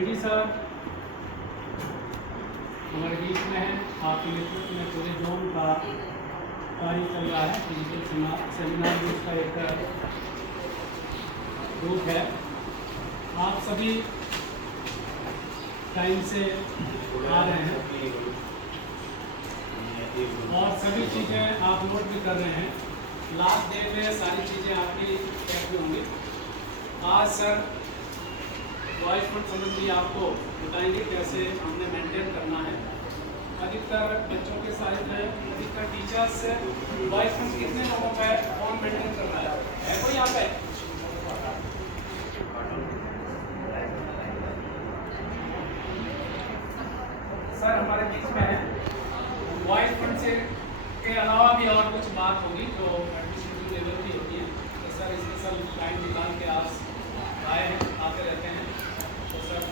BD साहब हमारे बीच में है। आपके नेतृत्व में पूरे जोन का कार्य चल रहा है। डिजिटल सेमिनार भी उसका एक रूप है। आप सभी टाइम से आ रहे हैं और सभी चीज़ें आप नोट भी कर रहे हैं। लास्ट डे में सारी चीज़ें आपकी कैद होंगी। आज सर वॉइस फंड संबंधी आपको बताएंगे कैसे हमने मेंटेन करना है। अधिकतर बच्चों के साथ है, अधिकतर टीचर्स से वॉइस फंड कितने लोगों का कौन मेंटेन कर रहा है कोई यहाँ पे? सर हमारे बीच में है। वॉइस फंड से के अलावा भी और कुछ बात होगी जो एडमिनिस्ट्रेटिव लेवल की होती है। तो सर स्पेशल टाइम निकाल के आप आए हैं, आते रहते हैं। तो सर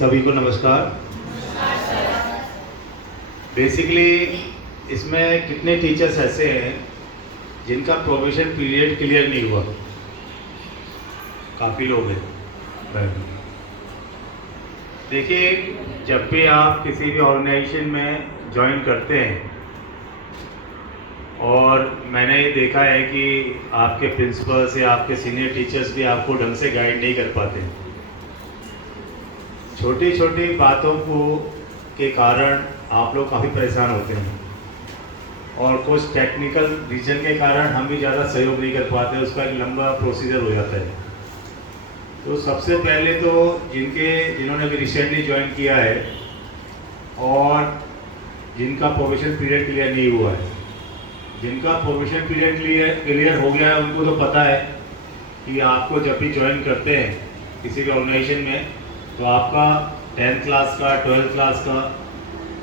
सभी को नमस्कार। बेसिकली इसमें कितने टीचर्स ऐसे हैं जिनका प्रोबेशन पीरियड क्लियर नहीं हुआ? काफ़ी लोग हैं। देखिए, जब भी आप किसी भी ऑर्गेनाइजेशन में ज्वाइन करते हैं और मैंने ये देखा है कि आपके प्रिंसिपल्स या आपके सीनियर टीचर्स भी आपको ढंग से गाइड नहीं कर पाते। छोटी छोटी बातों को के कारण आप लोग काफ़ी परेशान होते हैं और कुछ टेक्निकल रीजन के कारण हम भी ज़्यादा सहयोग नहीं कर पाते। उसका एक लंबा प्रोसीजर हो जाता है। तो सबसे पहले तो जिन्होंने अभी रिसेंटली ज्वाइन किया है और जिनका प्रोबेशन पीरियड क्लियर नहीं हुआ है, जिनका प्रोबेशन पीरियड क्लियर हो गया है, उनको तो पता है कि आपको जब भी ज्वाइन करते हैं किसी भी ऑर्गेनाइजेशन में तो आपका 10th क्लास का, 12th क्लास का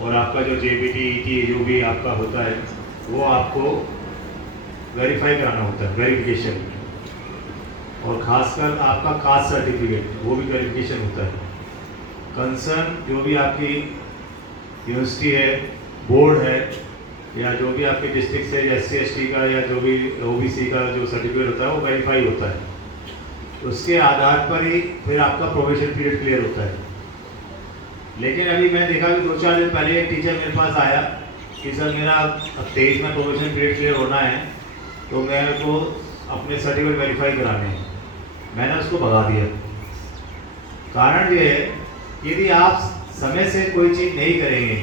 और आपका जो JBT, ET जो भी आपका होता है वो आपको वेरीफाई कराना होता है, वेरिफिकेशन। और ख़ासकर आपका कास्ट सर्टिफिकेट वो भी वेरिफिकेशन होता है। कंसर्न जो भी आपकी यूनिवर्सिटी है, बोर्ड है या जो भी आपके डिस्ट्रिक्ट से SC ST का या जो भी OBC का जो सर्टिफिकेट होता है वो वेरीफाई होता है। उसके आधार पर ही फिर आपका प्रोबेशन पीरियड क्लियर होता है। लेकिन अभी मैं देखा कि 2-4 दिन पहले एक टीचर मेरे पास आया कि सर मेरा 23 में प्रोबेशन पीरियड क्लियर होना है तो मेरे को अपने सर्टिफिकेट वेरीफाई कराने हैं। मैंने उसको भगा दिया। कारण ये है, यदि आप समय से कोई चीज़ नहीं करेंगे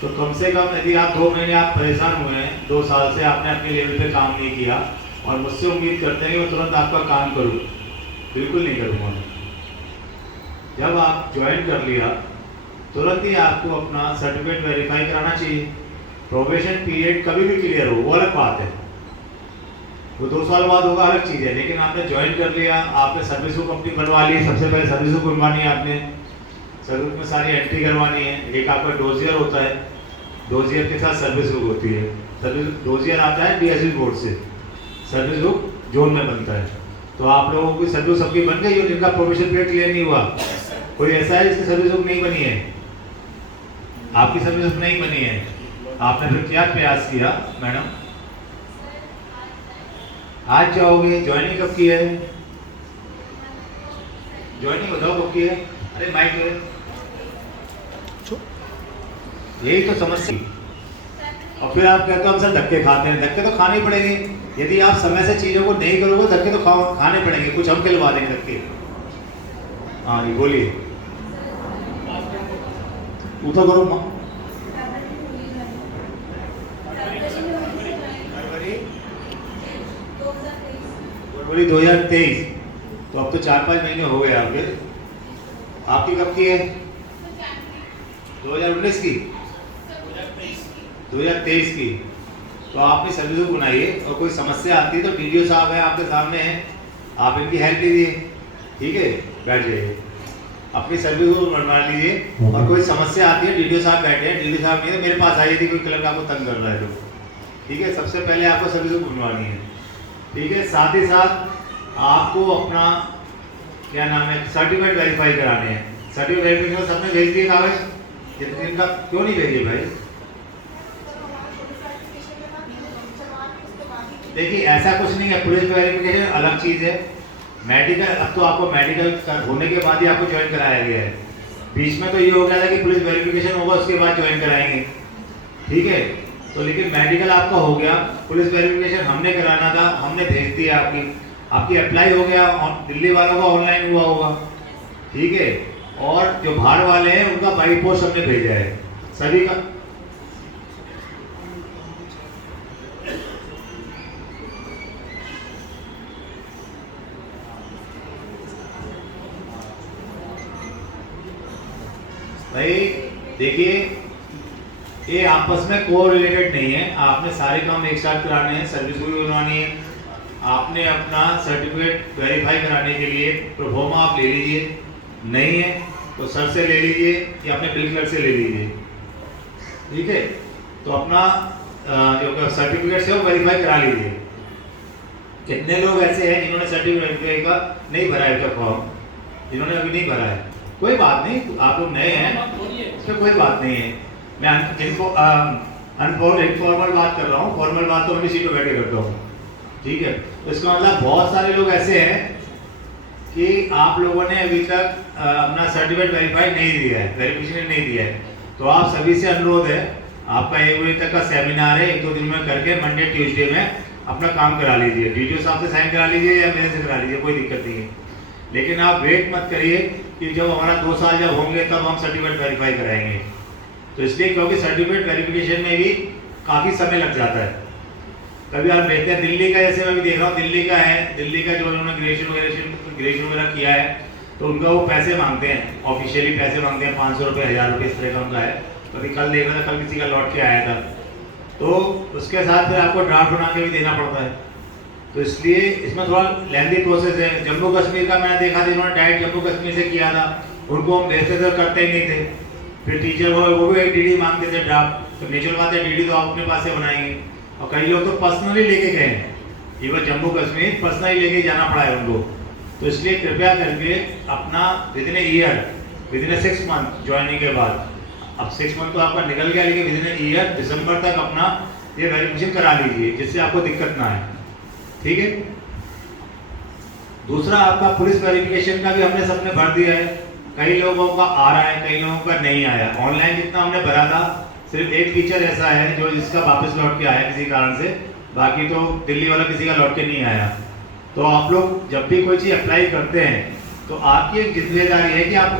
तो कम से कम यदि आप 2 महीने आप परेशान हुए हैं, 2 साल से आपने अपने लेवल पे काम नहीं किया और मुझसे उम्मीद करते हैं कि मैं तुरंत आपका काम करूँ, बिल्कुल नहीं करूँगा। जब आप ज्वाइन कर लिया तुरंत ही आपको अपना सर्टिफिकेट वेरीफाई कराना चाहिए। प्रोबेशन पीरियड कभी भी क्लियर हो वो अलग बात है, वो 2 साल बाद होगा, अलग चीज़ है। लेकिन आपने ज्वाइन कर लिया, आपने सर्विस बुक अपनी बनवा ली। सबसे पहले सर्विस बुक बनवानी है आपने, सर्विस में सारी एंट्री करवानी है। एक आपका डोजियर होता है, डोजियर के साथ सर्विस बुक होती है। सर्विस डोजियर आता है DSL बोर्ड से, सर्विस बुक जोन में बनता है। तो आप लोगों की सर्विस सबकी बन गई हो जिनका प्रोबेशन पीरियड क्लियर नहीं हुआ? कोई ऐसा है जिसकी सर्विस बुक नहीं बनी है? आपकी सर्विस बुक नहीं बनी है, आपने फिर क्या प्रयास किया मैडम? आज जाओगे? ज्वाइनिंग कब की है? ज्वाइनिंग बताओ कब की है? अरे माइक यही तो समस्या। और फिर आप कहते हो हम सर धक्के खाते हैं। धक्के तो खाने ही पड़ेंगे। यदि आप समय से चीज़ों को नहीं करोगे धक्के तो खाने पड़ेंगे। कुछ हम खिलवा देंगे धक्के। हाँ जी बोलिए। ऊपर करो फरवरी 2023। तो अब तो 4-5 महीने हो गए आपके। आपकी कब की है? 2019 की? 2023 की। तो आपने सर्विस बुक बनाइए और कोई समस्या आती है तो DDO साहब है आपके सामने हैं, आप इनकी हेल्प लीजिए। ठीक है, बैठ जाइए, अपनी सर्विस बुक बनवा लीजिए। और कोई समस्या आती है DDO साहब बैठे हैं, DDO साहब नहीं तो मेरे पास आइए। कोई क्लर्क आपको तंग कर रहा है तो ठीक है, सबसे पहले आपको सर्विस बुक बनवानी है। ठीक है, साथ ही साथ आपको अपना क्या नाम है, सर्टिफिकेट वेरीफाई कराने हैं। सर्टिफिकेट वेरिफिकेशन सबने भेज दिए कागज, जिनका क्यों नहीं भेजे भाई? देखिए ऐसा कुछ नहीं है, पुलिस वेरिफिकेशन अलग चीज़ है। मेडिकल, अब तो आपको मेडिकल होने के बाद ही आपको ज्वाइन कराया गया है। बीच में तो ये हो गया था कि पुलिस वेरिफिकेशन होगा उसके बाद ज्वाइन कराएंगे, ठीक है। तो लेकिन मेडिकल आपका हो गया, पुलिस वेरिफिकेशन हमने कराना था, हमने भेज दिया, आपकी अप्लाई हो गया। दिल्ली वालों का ऑनलाइन हुआ होगा, ठीक है। और जो बाहर वाले हैं उनका बाई पोस्ट हमने भेजा है सभी का। भाई देखिए, ये आपस में को रिलेटेड नहीं है। आपने सारे काम एक साथ कराने हैं, सर्विस भी बनवानी है। आपने अपना सर्टिफिकेट वेरीफाई कराने के लिए प्रोफोर्मा आप ले लीजिए, नहीं है तो सर से ले लीजिए या अपने बिल क्लर्क से ले लीजिए, ठीक है। तो अपना जो सर्टिफिकेट है वो वेरीफाई करा लीजिए। कितने लोग ऐसे हैं जिन्होंने सर्टिफिकेट वेरीफाई का नहीं भरा है, फॉर्म जिन्होंने अभी नहीं भरा है? कोई बात नहीं, आप लोग नए हैं, उसमें कोई बात नहीं है। मैं जिनको इनफॉर्मल बात कर रहा हूँ, फॉर्मल बात तो मैं भी सीट पे बैठे करता हूँ, ठीक है। तो इसका मतलब बहुत सारे लोग ऐसे हैं कि आप लोगों ने अभी तक अपना सर्टिफिकेट वेरीफाई नहीं दिया है, वेरिफिकेशन नहीं दिया है। तो आप सभी से अनुरोध है, आपका 1 बजे तक का सेमिनार है, 1-2 दिन में करके मंडे ट्यूसडे में अपना काम करा लीजिए। डीटीओ साहब से साइन करा लीजिए या मेरे से करा लीजिए, कोई दिक्कत नहीं है। लेकिन आप वेट मत करिए कि जब हमारा 2 साल जब होंगे तब हम सर्टिफिकेट वेरीफाई कराएंगे। तो इसलिए क्योंकि सर्टिफिकेट वेरिफिकेशन में भी काफ़ी समय लग जाता है। कभी आप देखते हैं दिल्ली का, जैसे मैं भी देख रहा हूँ दिल्ली का है, दिल्ली का जो उन्होंने ग्रेजुएशन वगैरह किया है तो उनका वो पैसे मांगते हैं, ऑफिशियली पैसे मांगते हैं, 500 रुपये 1000 रुपये इस तरह का उनका है। कभी कल देख रहा था, कल किसी का लौट के आया था, तो उसके साथ फिर आपको ड्राफ्ट बना के भी देना पड़ता है। तो इसलिए इसमें थोड़ा लेंथी प्रोसेस है। जम्मू कश्मीर का मैंने देखा था, इन्होंने डायरेक्ट जम्मू कश्मीर से किया था, उनको हम भेजते थे, करते ही नहीं थे। फिर टीचर वो भी एक डीडी मांगते थे ड्राफ्ट, तो नेचुरल बात है डीडी तो आप अपने पास से बनाएंगे। और कई लोग तो पर्सनली लेके गए हैं, इवन जम्मू कश्मीर पर्सनली लेके जाना पड़ा है उनको। तो इसलिए कृपया करके अपना within a year, within A 6 month joining के बाद, अब 6 मंथ तो आपका निकल गया, लेकिन विदिन ए ईयर दिसंबर तक अपना ये वेरिफिकेशन करा लीजिए, जिससे आपको दिक्कत ना आए, ठीक है। दूसरा, आपका पुलिस वेरिफिकेशन का भी हमने सबने भर दिया है। कई लोगों का आ रहा है, कई लोगों का नहीं आया। ऑनलाइन जितना हमने भरा था, सिर्फ एक टीचर ऐसा है जो जिसका वापस लौट के आया किसी कारण से, बाकी तो दिल्ली वाला किसी का लौट के नहीं आया। तो आप लोग जब भी कोई चीज़ अप्लाई करते हैं तो आपकी एक जिम्मेदारी है कि आप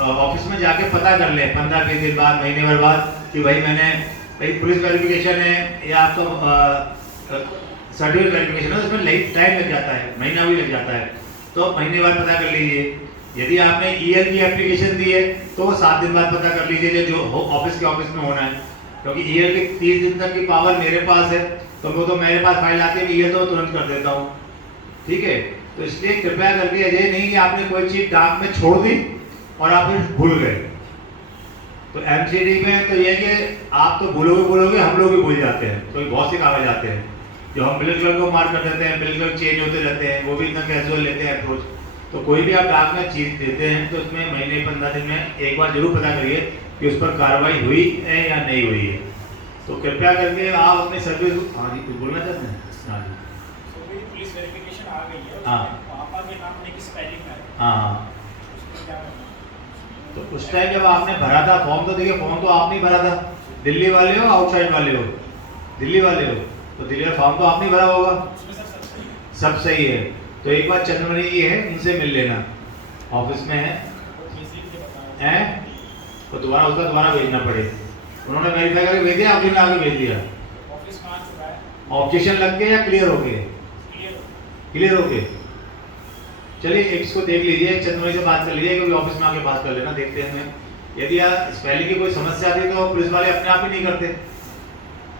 ऑफिस में जाके पता कर लें 15-20 दिन बाद, महीने भर बाद, कि भाई भाई पुलिस वेरिफिकेशन है या आपका सर्टिफिकेट वेरिफिकेशन है, उसमें टाइम लग जाता है, महीना भी लग जाता है, तो महीने बाद पता कर लीजिए। यदि आपने ईयर की एप्लीकेशन दी है तो 7 दिन बाद पता कर लीजिए, जो ऑफिस के ऑफिस में होना है, क्योंकि ईयर के 30 दिन तक की पावर मेरे पास है, तो वो तो मेरे पास फाइल आती है, ईयर तो तुरंत कर देता हूँ, ठीक है। तो इसलिए कृपया करके ये नहीं कि आपने कोई चीज़ डाक में छोड़ दी और आप फिर भूल गए। तो एमसीडी में तो ये कि आप तो भूलोगे, हम लोग भी भूल जाते हैं, तो बहुत से कागज आते हैं जो हम बिल क्लर्क को मार्क कर देते हैं, बिल क्लर्क चेंज होते रहते हैं, वो भी इतना कैजुअल लेते हैं अप्रोच। तो कोई भी आप डाक में चीज़ देते हैं तो उसमें महीने 15 दिन में एक बार जरूर पता करिए कि उस पर कार्रवाई हुई है या नहीं हुई है। तो कृपया करके आप अपनी सर्विस, हाँ जी कुछ बोलना चाहते हैं? हाँ जी, पुलिस वेरिफिकेशन आ गई है, हाँ पापा के नाम में स्पेलिंग है, हाँ। तो उस टाइम जब आपने भरा था फॉर्म, तो देखिए फॉर्म तो आपने भरा था, दिल्ली वाले हो आउटसाइड वाले हो? दिल्ली वाले हो, तो दिल्ली का फॉर्म तो आपने भरा होगा, सब सही है। तो एक बार चंद्रमणि जी है, उनसे मिल लेना, ऑफिस में है तो दोबारा भेजना पड़े। उन्होंने वेरीफाई करके भेज दिया, आपने आगे भेज दिया, ऑब्जेक्शन लग गए या क्लियर हो गए? क्लियर हो गए। चलिए इसको देख लीजिए, चंद्रमणि से बात कर लीजिए, क्योंकि ऑफिस में आके बात कर लेना, देखते हैं यदि स्पेलिंग की कोई समस्या आती तो पुलिस वाले अपने आप ही नहीं करते,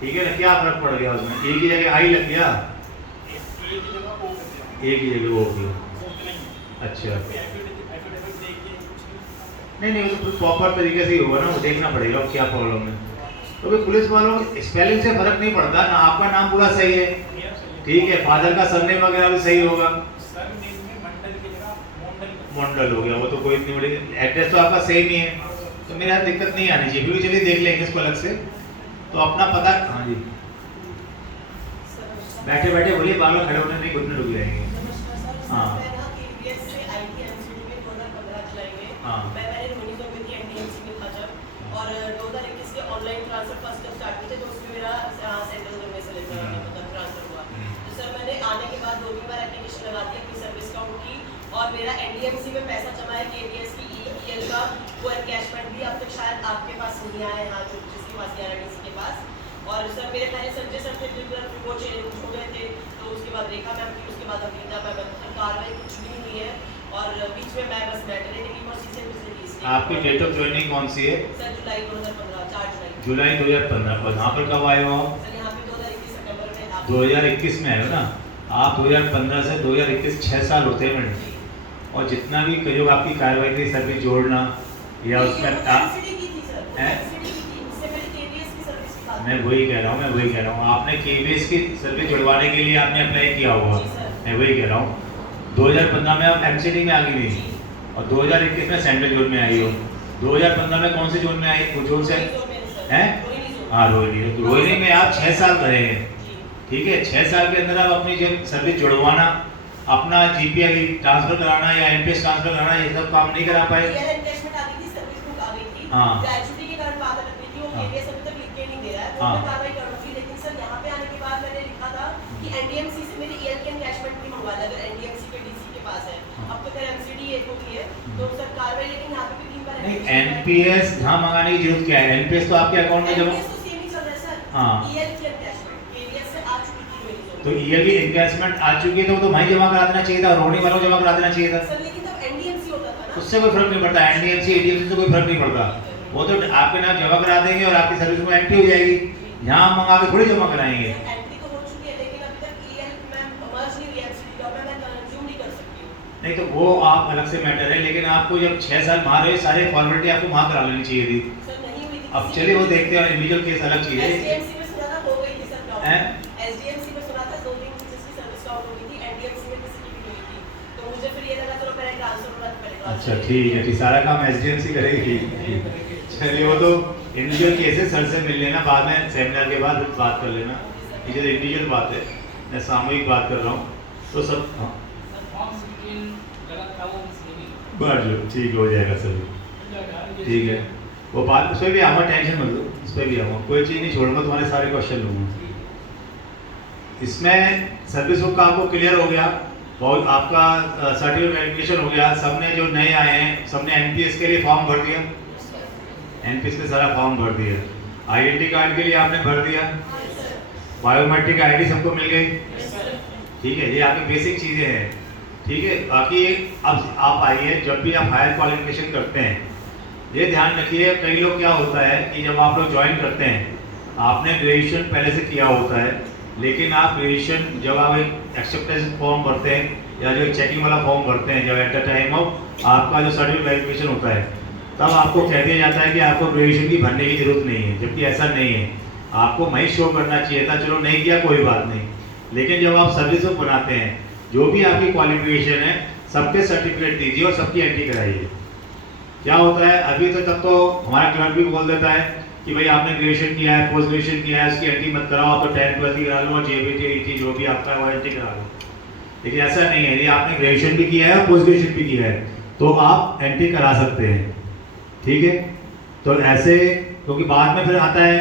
ठीक है ना। क्या फर्क पड़ गया उसमें, एक ही जगह आई लग गया, एक ही जगह वो हो गया। अच्छा, नहीं वो तो प्रॉपर तरीके से ही होगा ना, वो देखना पड़ेगा क्या प्रॉब्लम है। तो पुलिस वालों स्पेलिंग से फर्क नहीं पड़ता ना, आपका नाम पूरा सही है, ठीक है, फादर का सरनेम वगैरह भी सही होगा। मंडल हो गया, वो तो कोई इतनी बड़ी, एड्रेस तो आपका सेम ही है, तो मेरे यहाँ दिक्कत नहीं आनी चाहिए। फिर भी चलिए देख लेंगे इसको अलग से। तो अपना पता, हाँ जी, बैठे बैठे बोलिए, बार बार खड़े होने नहीं, घुटने रुक जाएंगे। नमस्कार सर, हाँ। मैं ना KVS से IT MCD में 2015 चलाई है। हाँ। मैंने रोहिणी में थी NDMC में था जब, और 2021 के ऑनलाइन ट्रांसफर फर्स्ट जब स्टार्ट किए थे तो उसमें मेरा सेंट्रल गवर्नमेंट से मतलब ट्रांसफर हुआ। तो सर मैंने आने के बाद 2-3 बार एप्लीकेशन लगा दी अपनी सर्विस काउंट की, और मेरा NDMC में पैसा जमा है KVS की EL का, वो एनकैशमेंट भी अब तक शायद आपके पास नहीं आया है, यहाँ जो जिसके पास RDC के पास। और सर मेरे पहले संजय सर थे, वो चेंज हो गए थे, तो उसके बाद रेखा मैम थी, उसके बाद अभिनेता मैम, कार्रवाई कुछ भी नहीं हुई है, और बीच में मैं बस मैटरनिटी लीव और सीजन फैसिलिटीज। आपकी डेट ऑफ ज्वाइनिंग कौन सी है? सर जुलाई 2015, 4 जुलाई। जुलाई 2015। और यहाँ पर कब आए हो आप? सर यहाँ पे 2021 सितंबर में आप 2021 में आए हो ना आप? 2015 से 2021 6 साल होते हैं मैडम। जी। और जितना भी कहो आपकी कार्रवाई थी, सर्विस जोड़ना या उसमें एमसीडी की थी सर, हैं? एमसीडी की थी, उससे मेरी केवीएस की सर्विस की बात। मैं वही कह रहा हूँ, आपने केवीएस की सर्विस जुड़वाने के लिए आपने अप्लाई किया होगा। जी सर। मैं वही कह रहा हूँ, 2015 में आप एमसीडी में आ गई थी, जी। और 2021 में सेंट्रल जोन में आई हो। 2015 में कौन से जोन में आई? वो जोन से हैं? हाँ, रोहिणी में आप 6 साल रहे हैं, ठीक है। 6 साल के अंदर आप अपनी जो सर्विस जुड़वाना, अपना जीपीआई ट्रांसफर कराना या एमपीएस ट्रांसफर कराना, ये सब काम नहीं करा पाए। ईयर एनकैशमेंट आ गई थी, सर्विस बुक आ गई थी, हाँ। ग्रेजुटी के कारण बात अटक गई थी, वो हाँ। केवीएस अभी तक लिख के नहीं दे रहा है, तो हाँ। मैं कार्रवाई करूंगी। लेकिन सर यहाँ पे आने के बाद मैंने लिखा था कि एनडीएमसी से मेरी ईएल के एनकैशमेंट भी मंगवा लिया, अगर एनडीएमसी के डीसी के पास है। अब तो खैर एमसीडी एक हो गई है, तो सर कार्रवाई, लेकिन यहाँ पे भी 3 बार नहीं, एनपीएस यहाँ मंगाने की जरूरत क्या है? एनपीएस तो आपके अकाउंट में जमा, एनपीएस तो सेम ही चल रहा है सर। हाँ। ईएल की एनकैशमेंट केवीएस से आ चुकी थी मेरी तो ईयर की इन्वेस्टमेंट आ चुकी है, तो वो तो वहीं जमा करा देना चाहिए था, रोहिणी वालों को जमा करा देना चाहिए था। सर, लेकिन तब एनडीएमसी होता था ना, उससे कोई फर्क नहीं पड़ता, एनडीएमसी एडीएमसी से कोई फर्क नहीं पड़ता। वो तो आपके नाम जमा करा देंगे और आपकी सर्विस में एंट्री हो जाएगी। यहाँ मंगा के थोड़ी जमा कराएंगे। एंट्री तो हो चुकी है, लेकिन अभी तक ईएल मैं मर्ज नहीं हुई एमसीडी का, मैं कंज्यूम नहीं कर सकती हूँ। नहीं तो वो आप अलग से मैटर है, लेकिन आपको जब 6 साल वहाँ रहे, सारे फॉर्मेलिटी आपको वहाँ करा लेनी चाहिए थी। सर नहीं हुई थी। अब चलिए वो देखते हैं, इंडिविजुअल केस अलग चीज है। एसडीएमसी में सुना था हो गई थी सर प्रॉब्लम। हैं? एसडीएमसी में सुना था 2-3 टीचर्स की सर्विस काउंट हो गई थी, एनडीएमसी में किसी की भी नहीं हुई थी, तो मुझे फिर ये लगा चलो पहले ट्रांसफर होना तो पहले अच्छा, ठीक है, ठीक, सारा काम एसडीएमसी करेगी। चलिए, वो तो इंडिविजुअल केसेस सर से मिल लेना, बाद में सेमिनार के बाद बात कर लेना। ये जो इंडिविजुअल बात है, मैं सामूहिक बात कर रहा हूँ, तो सब हाँ, बढ़ लो, ठीक हो जाएगा सर, ठीक है। वो बात उस पर भी आऊँगा, टेंशन मत लो, उस पर भी आऊँगा, कोई चीज़ नहीं छोड़ूंगा, तुम्हारे सारे क्वेश्चन लूँगा। इसमें सर्विस बुक का आपको क्लियर हो गया, और आपका सर्टिफिकेट वेरिफिकेशन हो गया। सबने जो नए आए हैं, सबने एनपीएस के लिए फॉर्म भर दिया, एनपीएस में सारा फॉर्म भर दिया। आइडेंटिटी कार्ड के लिए आपने भर दिया, बायोमेट्रिक आईडी सबको मिल गई, ठीक है। ये आपकी बेसिक चीज़ें हैं, ठीक है। बाकी अब आप आइए, जब भी आप हायर क्वालिफिकेशन करते हैं, ये ध्यान रखिए, कई लोग क्या होता है कि जब आप लोग ज्वाइन करते हैं, आपने ग्रेजुएशन पहले से किया होता है, लेकिन आप ग्रेजुएशन जब आप एक एक्सेप्टेंस फॉर्म भरते हैं या जो चेकिंग वाला फॉर्म भरते हैं, जब एट द टाइम ऑफ आपका जो सर्टिफिकेट वेरिफिकेशन होता है, तब आपको कह दिया जाता है कि आपको ग्रेजुएशन की भरने की जरूरत नहीं है, जबकि ऐसा नहीं है। आपको वहीं शो करना चाहिए था, चलो नहीं किया कोई बात नहीं, लेकिन जब आप सर्विस बुक बनाते हैं, जो भी आपकी क्वालिफिकेशन है, सबके सर्टिफिकेट दीजिए और सबकी एंट्री कराइए। क्या होता है, अभी तो तब तो हमारा क्लर्क भी बोल देता है कि भाई आपने ग्रेजुएशन किया है, पोस्ट ग्रेजुएशन किया है, उसकी एंट्री मत कराओ, आप तो 10th 12th करा लो और जेबीटी जो भी आपका है वो एंट्री करा लो। लेकिन ऐसा नहीं है, यदि आपने ग्रेजुएशन भी किया है और पोस्ट ग्रेजुएशन भी किया है, तो आप एंट्री करा सकते हैं, ठीक है। तो ऐसे, क्योंकि बाद में फिर आता है,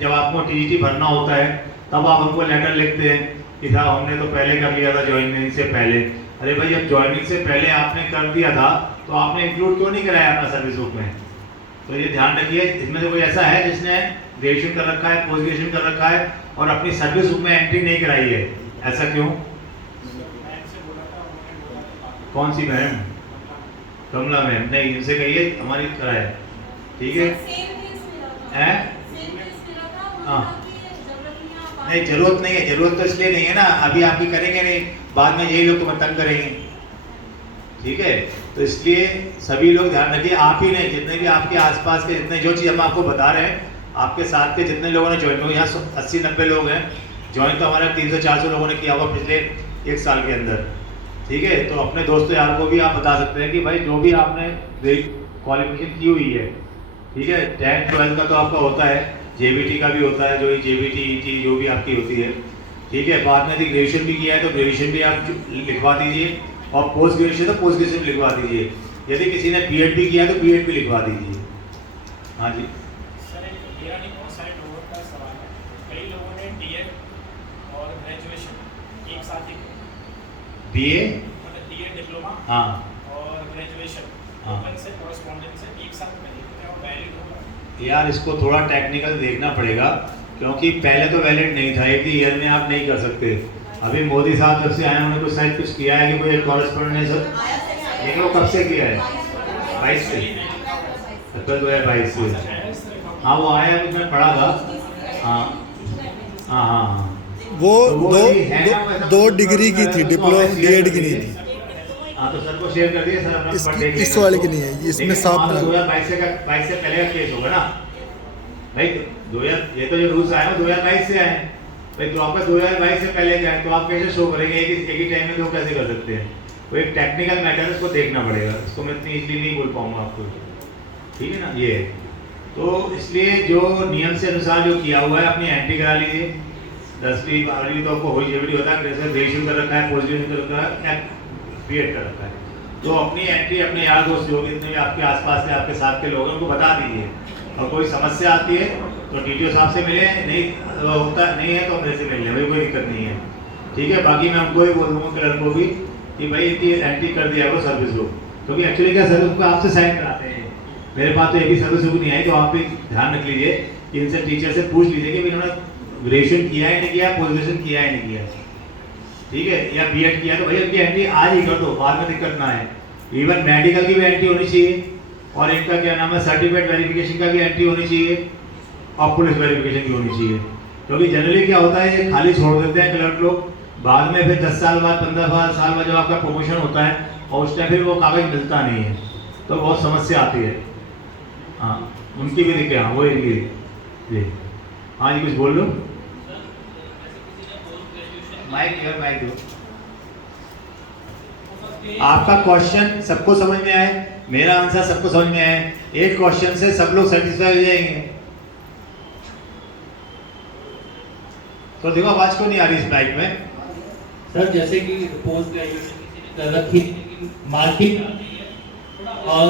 जब आपको टीजीटी भरना होता है, तब आप हमको लेटर लिखते हैं कि साहब हमने तो पहले कर लिया था ज्वाइनिंग से पहले। अरे भाई, जब ज्वाइनिंग से पहले आपने कर दिया था, तो आपने इंक्लूड क्यों नहीं कराया अपना सर्विस बुक में? तो ये ध्यान रखिए, इसमें से कोई ऐसा है जिसने ग्रेजुएशन कर रखा है, पोस्ट ग्रेजुएशन कर रखा है और अपनी सर्विस बुक में एंट्री नहीं कराई है, ऐसा क्यों? कौन सी मैम? कमला मैम? नहीं, इनसे कहिए हमारी कराए, ठीक है। हैं? हाँ, नहीं, जरूरत नहीं है, जरूरत तो इसलिए नहीं है ना, अभी आपकी करेंगे नहीं, बाद में यही लोग तुम्हें तंग करेंगे, ठीक है। तो इसलिए सभी लोग ध्यान रखिए, आप ही नहीं, जितने भी आपके आसपास के जितने, जो चीज़ हम आपको बता रहे हैं, आपके साथ के जितने लोगों ने ज्वाइन किया, यहाँ 80-90 लोग हैं ज्वाइन, तो हमारे 300-400 लोगों ने किया हुआ पिछले 1 साल के अंदर, ठीक है, तो अपने दोस्तों यार को भी आप बता सकते हैं कि भाई जो भी आपने क्वालिफिकेशन की हुई है, ठीक है, 10-12 का तो आपका होता है, जेबीटी का भी होता है, जो जेबीटी ईटी जो भी आपकी होती है, ठीक है, बाद में यदि ग्रेजुएशन भी किया है तो ग्रेजुएशन भी आप लिखवा दीजिए, और पोस्ट ग्रेजुएशन तो पोस्ट ग्रेजुएशन लिखवा दीजिए, यदि किसी ने बीएड भी किया है तो बीएड भी लिखवा दीजिए। हाँ जी सर, एक मेरा नहीं बहुत सारे लोगों का सवाल है। कई लोगों ने डीएड और ग्रेजुएशन एक साथ ही बीए, मतलब डीएड डिप्लोमा हाँ और ग्रेजुएशन हाँ। ओपन से कॉरेस्पॉन्डेंस से एक साथ में लिखते हैं और वैलिड होगा। यार इसको थोड़ा टेक्निकल देखना पड़ेगा, क्योंकि पहले तो वैलिड नहीं था, एक ही ईयर में आप नहीं कर सकते। अभी मोदी साहब जब से आए उन्होंने कुछ शायद कुछ किया है कि कोई कॉरेस्पॉन्डेंस, लेकिन वो कब से किया है? 22 से, अप्रैल 2022 से। हाँ वो आया, अभी मैं पढ़ा था। हाँ हाँ हाँ हाँ, वो तो दो अभी है ना, वैसा दो कुछ डिग्री की थी, तो डिप्लोमा हमें शेयर डीएड कर की नहीं दिए। थी। हाँ तो सर को शेयर कर दिए, सर अपना इस- पढ़ देख इस लेंगे वाले की उसको। नहीं है, इसमें लेकिन साफ वहाँ तो मिला। 2022 से पहले का केस होगा ना भाई। 2000 ये तो जो रूल्स आए ना 2022 से आए भाई, तो आपका 2022 से पहले का है, तो आप कैसे शो करेंगे एक ही टाइम में, तो कैसे कर सकते हैं? वो एक टेक्निकल मैटर है, उसको देखना पड़ेगा, इसको मैं इतनी इजीली नहीं बोल पाऊंगा आपको, ठीक है ना। ये है, तो इसलिए जो नियम से अनुसार जो किया हुआ है अपनी एंट्री करा लीजिए। 10वीं 12वीं तो आपको हो जेबीटी होता है, जैसे ग्रेजुएशन कर रखा है, पोस्ट ग्रेजुएशन कर रखा है, बीएड कर रखा है, तो अपनी एंट्री अपने यार दोस्त जो भी जितने भी आपके आसपास के आपके साथ के लोग हैं उनको बता दीजिए, और कोई समस्या आती है तो डीटीओ साहब से मिले, नहीं होता नहीं है तो मेरे से मिल लें, भाई कोई दिक्कत नहीं है, ठीक है। बाकी मैं उनको ही बोल दूँगा क्लर्क को भी कि भाई इनकी एंट्री कर दिया करो सर्विस बुक, क्योंकि एक्चुअली क्या सर्विस बुक आपसे साइन कराते हैं। मेरे पास तो एक भी सर्विस बुक नहीं आई, तो आप भी ध्यान रख लीजिए कि इनसे टीचर से पूछ लीजिए कि इन्होंने ग्रेजुएशन किया है नहीं किया, पोस्ट ग्रेजुएशन किया है नहीं किया, ठीक है, या बीएड किया, तो भाई उनकी एंट्री आज ही कर दो, बाद में दिक्कत ना है। इवन मेडिकल की भी एंट्री होनी चाहिए, और इनका क्या नाम है सर्टिफिकेट वेरिफिकेशन का भी एंट्री होनी चाहिए, और पुलिस वेरिफिकेशन की होनी चाहिए, क्योंकि जनरली क्या होता है ये खाली छोड़ देते हैं क्लर्क लोग, बाद में फिर 10 साल बाद 15 साल बाद जब आपका प्रमोशन होता है और उस टाइम फिर वो कागज मिलता नहीं है, तो बहुत समस्या आती है। हाँ उनकी भी दिक्कत, हाँ वो इनकी जी। हाँ जी कुछ बोल लो, माइक यार माइक दो। आपका क्वेश्चन सबको समझ में आए, मेरा आंसर सबको समझ में आए, एक क्वेश्चन से सब लोग सेटिस्फाई हो जाएंगे। तो देखो आवाज क्यों नहीं आ रही इस माइक में? सर जैसे कि पोस्ट ग्रेजुएशन किसी ने कर रखी थी, लेकिन मार्किंग आती है और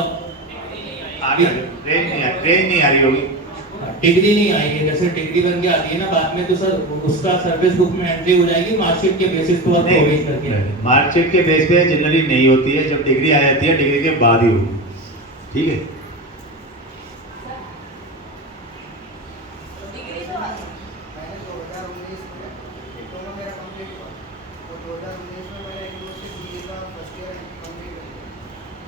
आगे रेंज नहीं आ रही होगी। डिग्री नहीं आई है, जैसे डिग्री बन के आती है ना बाद में, तो सर उसका सर्विस बुक में एंट्री हो जाएगी मार्कशीट के बेसिस पर प्रोवाइड करके। मार्कशीट के बेस पे जनरली नहीं होती है, जब डिग्री आ जाती है डिग्री के बाद ही होगी, ठीक है। डिग्री तो मैंने 2019 में डिप्लोमा मेरा कंप्लीट हुआ, तो 2019 में मैंने यूनिवर्सिटी बीए का फर्स्ट ईयर कंप्लीट कर लिया,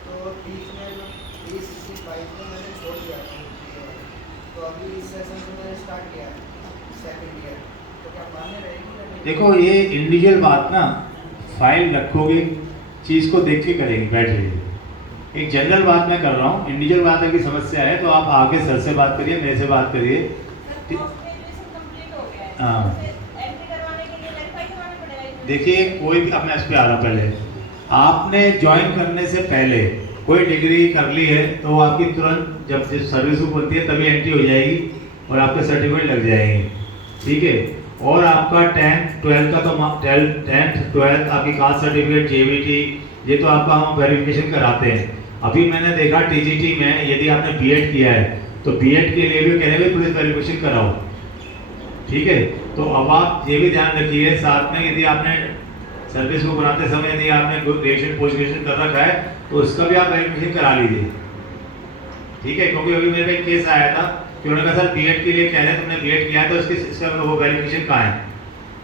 तो बीच में जो 2022 में मैंने छोड़ दिया था, तो अभी इस सेशन से मैंने स्टार्ट किया है सेकंड ईयर, तो क्या मान्य रहेगी या नहीं? देखो ये इंडिविजुअल बात ना, फाइल रखोगे चीज़ को देख के करेंगे, बैठ जाइए। एक जनरल बात मैं कर रहा हूँ, इंडिविजुअल बात अगर समस्या है तो आप आगे सर से बात करिए, मेरे से बात करिए। हाँ देखिए कोई भी, अब मैं इस पे आ रहा हूँ, पहले आपने ज्वाइन करने से पहले कोई डिग्री कर ली है तो आपकी तुरंत जब सर्विस बुक बनती है तभी एंट्री हो जाएगी और आपके सर्टिफिकेट लग जाएंगे, ठीक है। और आपका 10th 12th का तो 10th 12th आपकी कास्ट सर्टिफिकेट जेबीटी ये तो आपका हम वेरिफिकेशन कराते हैं। अभी मैंने देखा टीजीटी में यदि आपने बीएड किया है तो बीएड के लिए भी कह रहे हैं पुलिस वेरिफिकेशन कराओ, ठीक है। तो अब आप ये भी ध्यान रखिए साथ में, यदि आपने सर्विस को बनाते समय यदि आपने ग्रेजुएशन पोस्ट ग्रेजुएशन कर रखा है तो उसका भी आप वेरिफिकेशन करा लीजिए, ठीक है। क्योंकि अभी मेरे एक केस आया था कि उन्होंने कहा सर बीएड के लिए कह रहे हैं तुमने बीएड किया है तो इसका वो वेरिफिकेशन कहाँ है,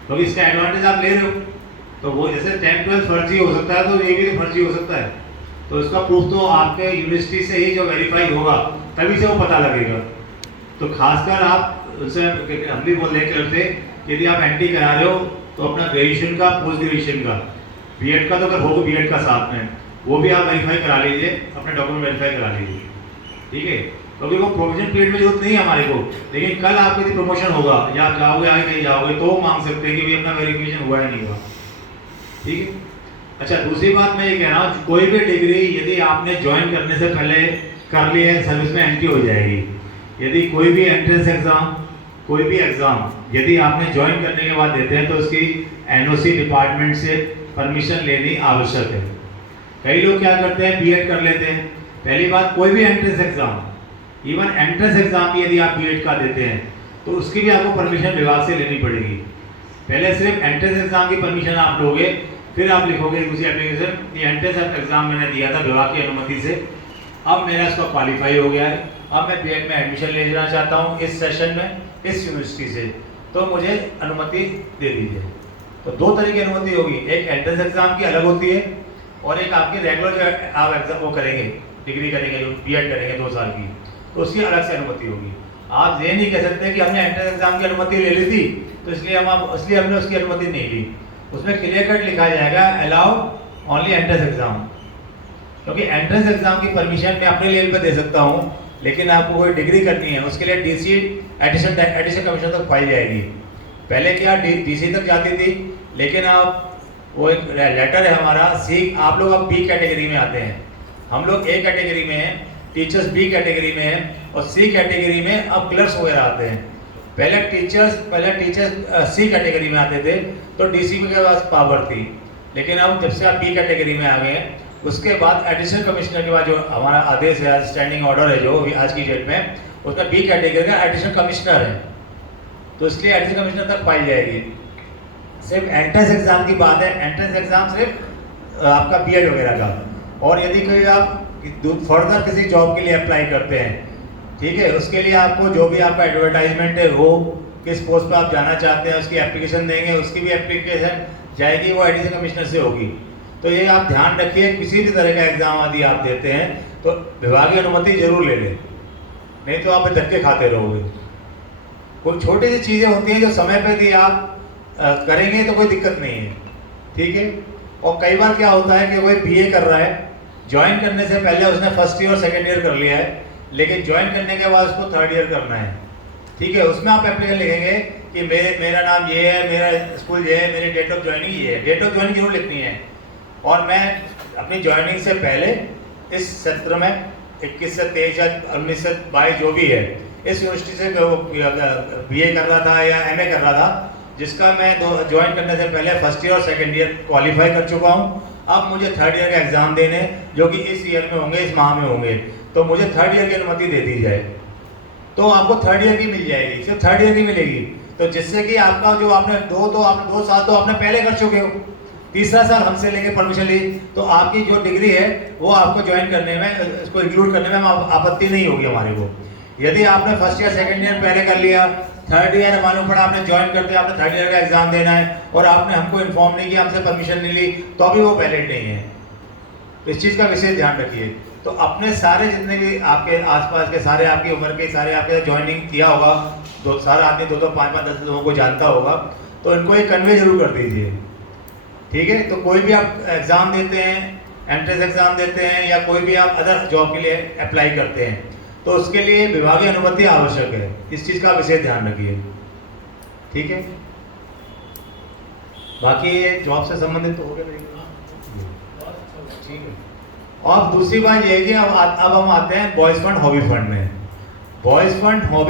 क्योंकि इसका एडवांटेज आप ले रहे हो। तो वो जैसे 10th 12th फर्जी हो सकता है तो ये भी फर्जी हो सकता है, तो इसका प्रूफ तो आपके यूनिवर्सिटी से ही जो वेरीफाई होगा तभी से वो पता लगेगा। तो खासकर आप उससे हम भी बोल रहे करते यदि आप एंट्री करा रहे हो तो अपना ग्रेजुएशन का पोस्ट ग्रेजुएशन का बीएड का तो अगर होगा बीएड का साथ में वो भी आप वेरीफाई करा लीजिए, अपने डॉक्यूमेंट वेरीफाई करा लीजिए, ठीक है। क्योंकि वो प्रोविजन पीरियड में जरूरत नहीं है हमारे को, लेकिन कल आपके यदि प्रमोशन होगा या आप जाओगे आगे कहीं जाओगे तो मांग सकते हैं कि भाई अपना वेरिफिकेशन हुआ है नहीं हुआ, ठीक है। अच्छा, दूसरी बात मैं ये कह रहा हूँ, कोई भी डिग्री यदि आपने ज्वाइन करने से पहले कर ली है, सर्विस में एंट्री हो जाएगी। यदि कोई भी एंट्रेंस एग्ज़ाम, कोई भी एग्ज़ाम यदि आपने ज्वाइन करने के बाद देते हैं तो उसकी एनओसी डिपार्टमेंट से परमिशन लेनी आवश्यक है। कई लोग क्या करते हैं, बीएड कर लेते हैं। पहली बात, कोई भी entrance exam, even entrance exam भी यदि आप बीएड का देते हैं तो उसकी भी आपको परमिशन विभाग से लेनी पड़ेगी। पहले सिर्फ एंट्रेंस एग्ज़ाम की परमिशन आप लोगे, फिर आप लिखोगे दूसरी एप्लीकेशन, ये एंट्रेंस एग्ज़ाम मैंने दिया था विभाग की अनुमति से, अब मेरा इसका क्वालिफाई हो गया है, अब मैं बीएड में एडमिशन लेना चाहता हूँ इस सेशन में, इस यूनिवर्सिटी से, तो मुझे अनुमति दे दीजिए। तो दो तरह की अनुमति होगी, एक एंट्रेंस एग्ज़ाम की अलग होती है और एक आपकी रेगुलर जो आप एग्जाम वो करेंगे, डिग्री करेंगे, जो बीएड करेंगे 2 साल की, तो उसकी अलग से अनुमति होगी। आप ये नहीं कह सकते कि हमने एंट्रेंस एग्जाम की अनुमति ले ली थी तो इसलिए हमने उसकी अनुमति नहीं ली। उसमें क्लियर कट लिखा जाएगा अलाउ ओनली एंट्रेंस एग्जाम, क्योंकि एंट्रेंस एग्जाम की परमिशन मैं अपने लेवल पे दे सकता हूँ, लेकिन आपको कोई डिग्री करनी है उसके लिए डीसी एडिशन कमीशन तक फाइल जाएगी। पहले क्या डीसी तक जाती थी, लेकिन अब वो एक लेटर है हमारा सी, आप लोग अब बी कैटेगरी में आते हैं, हम लोग ए कैटेगरी में हैं, टीचर्स बी कैटेगरी में हैं और सी कैटेगरी में अब क्लर्क्स वगैरह आते हैं। पहले टीचर्स सी कैटेगरी में आते थे तो डीसी के पास पावर थी, लेकिन अब जब से आप बी कैटेगरी में आ गए हैं उसके बाद एडिशनल कमिश्नर के बाद जो हमारा आदेश है, स्टैंडिंग ऑर्डर है जो आज की डेट में, उसमें बी कैटेगरी का एडिशनल कमिश्नर है, तो इसलिए एडिशनल कमिश्नर तक पाई जाएगी। सिर्फ एंट्रेंस एग्जाम की बात है, एंट्रेंस एग्जाम सिर्फ आपका बीएड वगैरह का, और यदि कोई आप फर्दर किसी जॉब के लिए अप्लाई करते हैं, ठीक है, उसके लिए आपको जो भी आपका एडवर्टाइजमेंट है वो किस पोस्ट पर आप जाना चाहते हैं उसकी एप्लीकेशन देंगे, उसकी भी एप्लीकेशन जाएगी, वो एडिशनल कमिश्नर से होगी। तो ये आप ध्यान रखिए, किसी भी तरह का एग्जाम यदि आप देते हैं तो विभागीय अनुमति जरूर ले लें, नहीं तो आप धक्के खाते रहोगे। कोई छोटी सी चीज़ें होती हैं जो समय पर यदि आप करेंगे तो कोई दिक्कत नहीं है, ठीक है। और कई बार क्या होता है कि कोई बीए कर रहा है, ज्वाइन करने से पहले उसने फर्स्ट ईयर और सेकेंड ईयर कर लिया है, लेकिन ज्वाइन करने के बाद उसको थर्ड ईयर करना है, ठीक है। उसमें आप एप्लीकेशन लिखेंगे कि मेरा नाम ये है, मेरा स्कूल ये है, मेरी डेट ऑफ ज्वाइनिंग ये है, डेट ऑफ ज्वाइनिंग जरूर लिखनी है। और मैं अपनी ज्वाइनिंग से पहले इस सत्र में 21 से 23 या 19 से 22 जो भी है, इस यूनिवर्सिटी से बीए कर रहा था या एमए कर रहा था, जिसका मैं ज्वाइन करने से पहले फर्स्ट ईयर और सेकेंड ईयर क्वालिफाई कर चुका हूँ। अब मुझे थर्ड ईयर का एग्ज़ाम देने जो कि इस ईयर में होंगे, इस माह में होंगे, तो मुझे थर्ड ईयर की अनुमति दे दी जाए, तो आपको थर्ड ईयर की मिल जाएगी, सिर्फ थर्ड ईयर की मिलेगी। तो जिससे कि आपका जो आपने 2 साल तो आपने पहले कर चुके हो, तीसरा साल हमसे लेके परमिशन ली, तो आपकी जो डिग्री है वो आपको ज्वाइन करने में, इसको इंक्लूड करने में आपत्ति नहीं होगी हमारे को। यदि आपने फर्स्ट ईयर सेकेंड ईयर पहले कर लिया, थर्ड ईयर मालूम पड़ा आपने ज्वाइन करते, आपने थर्ड ईयर का एग्जाम देना है और आपने हमको इन्फॉर्म नहीं किया, हमसे परमिशन नहीं ली, तो अभी वो वैलिड नहीं है। तो इस चीज़ का विशेष ध्यान रखिए। तो अपने सारे जितने भी आपके आसपास के सारे आपकी उम्र के सारे आपके ज्वाइनिंग किया होगा, सारा आदमी 2 5 10 लोगों को जानता होगा, तो इनको एक कन्वे जरूर कर दीजिए, ठीक है। तो कोई भी आप एग्ज़ाम देते हैं, एंट्रेंस एग्ज़ाम देते हैं या कोई भी आप अदर जॉब के लिए अप्लाई करते हैं, तो उसके लिए विभागीय अनुमति आवश्यक है, इस चीज़ का विशेष ध्यान रखिए, ठीक है। बाकी ये जॉब से संबंधित तो हो गया, ठीक है। और दूसरी बात ये है कि अब हम आते हैं बॉयज़ फंड हॉबी फंड में। Boys fund hobby